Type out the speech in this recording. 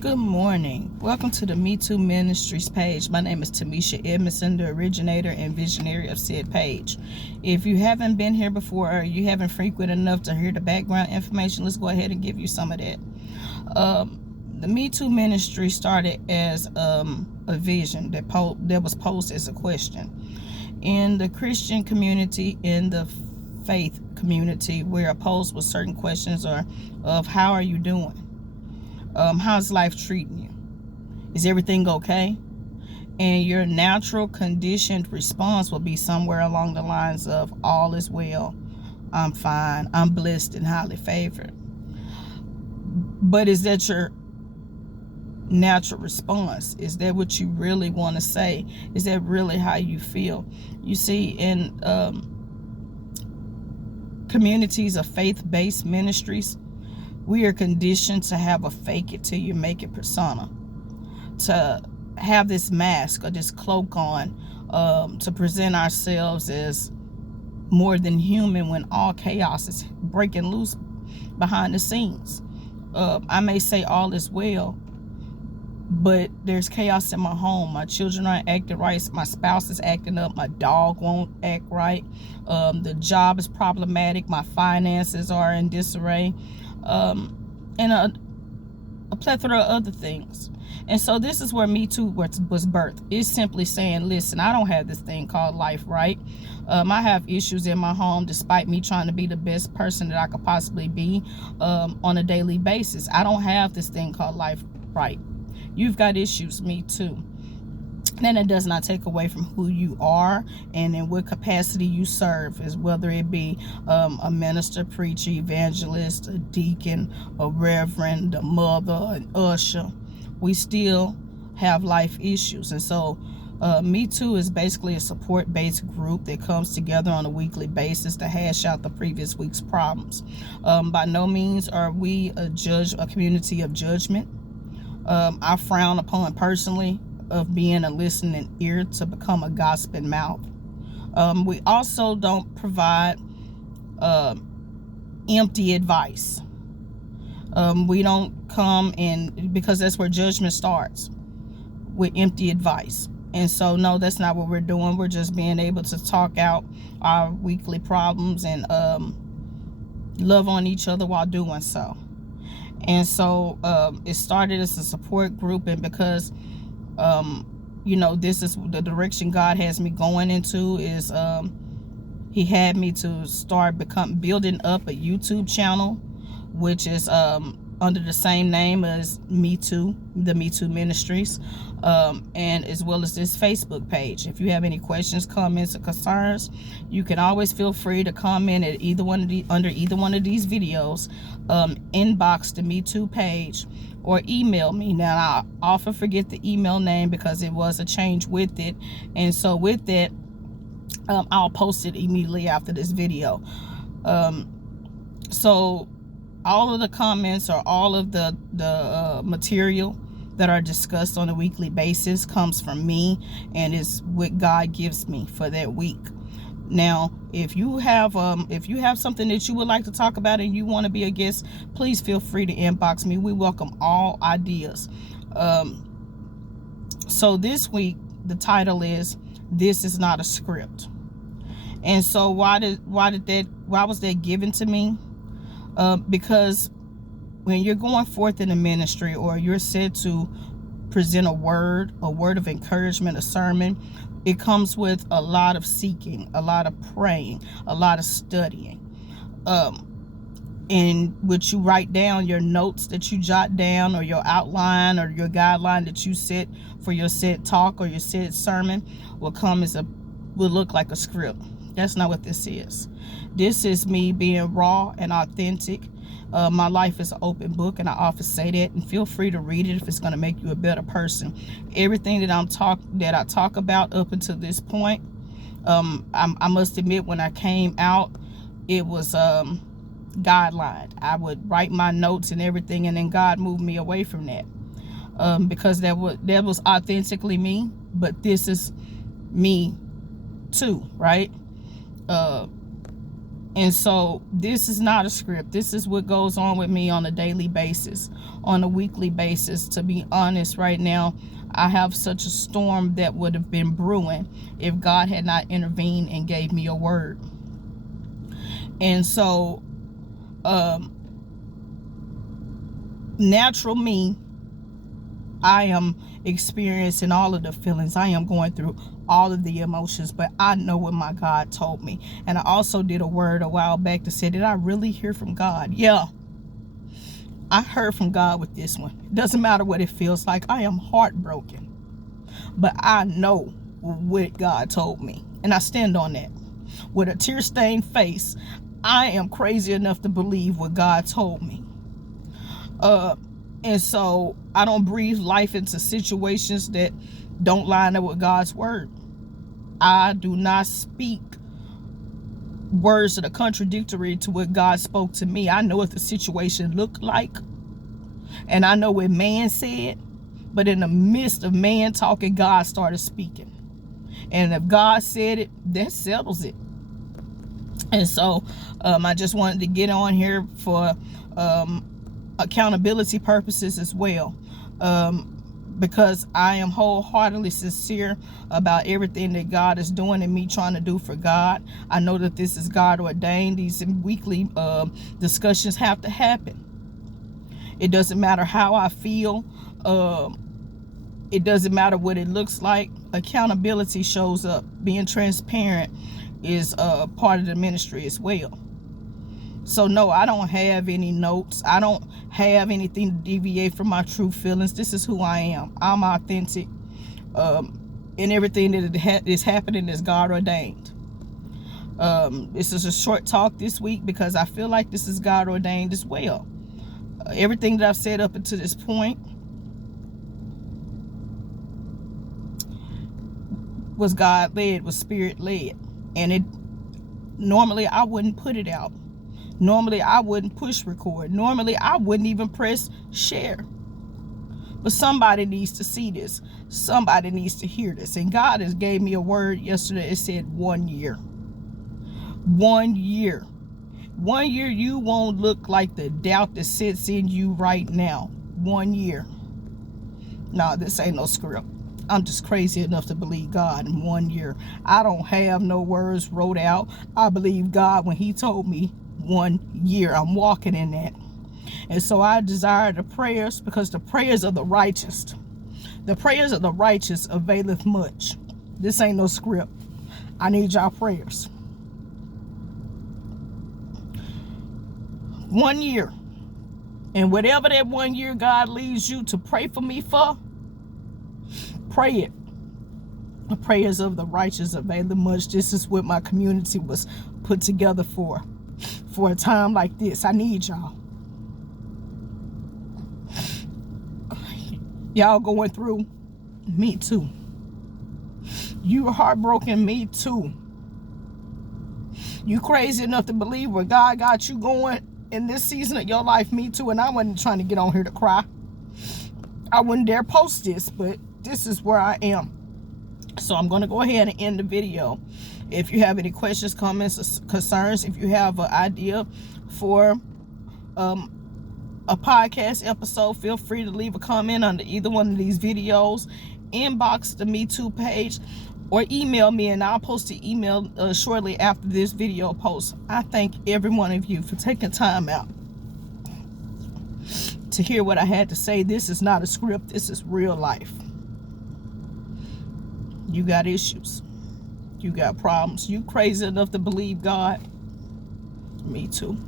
Good morning. Welcome to the Me Too Ministries page. My name is Tamisha Edmondson, the originator and visionary of said page. If you haven't been here before or you haven't frequented enough to hear the background information, let's go ahead and give you some of that. The Me Too Ministry started as a vision that was posed as a question. In the Christian community, in the faith community, we're posed with certain questions of how are you doing? How's life treating you? Is everything okay? And your natural conditioned response will be somewhere along the lines of all is well, I'm fine, I'm blessed and highly favored. But is that your natural response? Is that what you really want to say? Is that really how you feel? You see, in communities of faith-based ministries, we are conditioned to have a fake it till you make it persona, to have this mask or this cloak on, to present ourselves as more than human when all chaos is breaking loose behind the scenes. I may say all is well, but there's chaos in my home. My children aren't acting right. My spouse is acting up. My dog won't act right. The job is problematic. My finances are in disarray. And a plethora of other things. And so this is where Me Too was birthed. It's simply saying, listen, I don't have this thing called life right. I have issues in my home despite me trying to be the best person that I could possibly be on a daily basis. I don't have this thing called life right. You've got issues, me too. And it does not take away from who you are and in what capacity you serve, as whether it be a minister, preacher, evangelist, a deacon, a reverend, a mother, an usher. We still have life issues. And so Me Too is basically a support-based group that comes together on a weekly basis to hash out the previous week's problems. By no means are we a community of judgment. I frown upon personally of being a listening ear to become a gossiping mouth. We also don't provide empty advice. We don't come in, because that's where judgment starts, with empty advice. And so no, that's not what we're doing. We're just being able to talk out our weekly problems and love on each other while doing so. And so it started as a support group, and because this is the direction God has me going into, is he had me to start building up a YouTube channel, which is under the same name as Me Too, the Me Too Ministries, and as well as this Facebook page. If you have any questions, comments, or concerns, you can always feel free to comment at under either one of these videos, inbox the Me Too page, or email me. Now, I often forget the email name because it was a change with it, and so with that, I'll post it immediately after this video. So all of the comments or all of the material that are discussed on a weekly basis comes from me, and is what God gives me for that week. Now, if you have something that you would like to talk about and you want to be a guest, please feel free to inbox me. We welcome all ideas. So this week the title is "This Is Not a Script." And so why was that given to me? Because when you're going forth in a ministry, or you're said to present a word of encouragement, a sermon, it comes with a lot of seeking, a lot of praying, a lot of studying. And what you write down, your notes that you jot down, or your outline or your guideline that you set for your said talk or your said sermon, will look like a script. That's not what this is. This is me being raw and authentic. My life is an open book, and I often say that, and feel free to read it if it's going to make you a better person. Everything that I talk about up until this point, I must admit, when I came out, it was guidelined. I would write my notes and everything, and then God moved me away from that, because that was authentically me. But this is me too, right? And so this is not a script. This is what goes on with me on a daily basis, on a weekly basis. To be honest, right now, I have such a storm that would have been brewing if God had not intervened and gave me a word. And so, natural me, I am experiencing all of the feelings. I am going through all of the emotions, but I know what my God told me. And I also did a word a while back to say, did I really hear from God? Yeah, I heard from God with this one. It doesn't matter what it feels like. I am heartbroken, but I know what God told me, and I stand on that. With a tear-stained face, I am crazy enough to believe what God told me. And so I don't breathe life into situations that don't line up with God's word. I do not speak words that are contradictory to what God spoke to me. I know what the situation looked like, and I know what man said, but in the midst of man talking, God started speaking. And if God said it, that settles it. And so I just wanted to get on here for accountability purposes as well, because I am wholeheartedly sincere about everything that God is doing and me trying to do for God. I know that this is God ordained. These weekly discussions have to happen. It doesn't matter how I feel. It doesn't matter what it looks like. Accountability shows up. Being transparent is part of the ministry as well. So no, I don't have any notes. I don't have anything to deviate from my true feelings. This is who I am. I'm authentic. And everything that is happening is God ordained. This is a short talk this week because I feel like this is God ordained as well. Everything that I've said up until this point was God led, was spirit led. And it normally I wouldn't put it out. Normally I wouldn't push record. Normally I wouldn't even press share. But somebody needs to see this. Somebody needs to hear this. And God has gave me a word yesterday. It said 1 year. 1 year. 1 year you won't look like the doubt that sits in you right now. 1 year. No, this ain't no script. I'm just crazy enough to believe God in 1 year. I don't have no words wrote out. I believe God when he told me 1 year. I'm walking in that. And so I desire the prayers, because the prayers of the righteous availeth much. This ain't no script. I need y'all prayers. 1 year. And whatever that 1 year God leads you to pray for me for, pray it. The prayers of the righteous availeth much. This is what my community was put together for a time like this. I need y'all. Y'all going through, me too. You are heartbroken, me too. You crazy enough to believe where God got you going in this season of your life, me too. And I wasn't trying to get on here to cry. I wouldn't dare post this, but this is where I am. So I'm going to go ahead and end the video. If you have any questions, comments, or concerns, if you have an idea for a podcast episode, feel free to leave a comment under either one of these videos, inbox the Me Too page, or email me, and I'll post the email shortly after this video post. I thank every one of you for taking time out to hear what I had to say. This is not a script. This is real life. You got issues. You got problems. You crazy enough to believe God? Me too.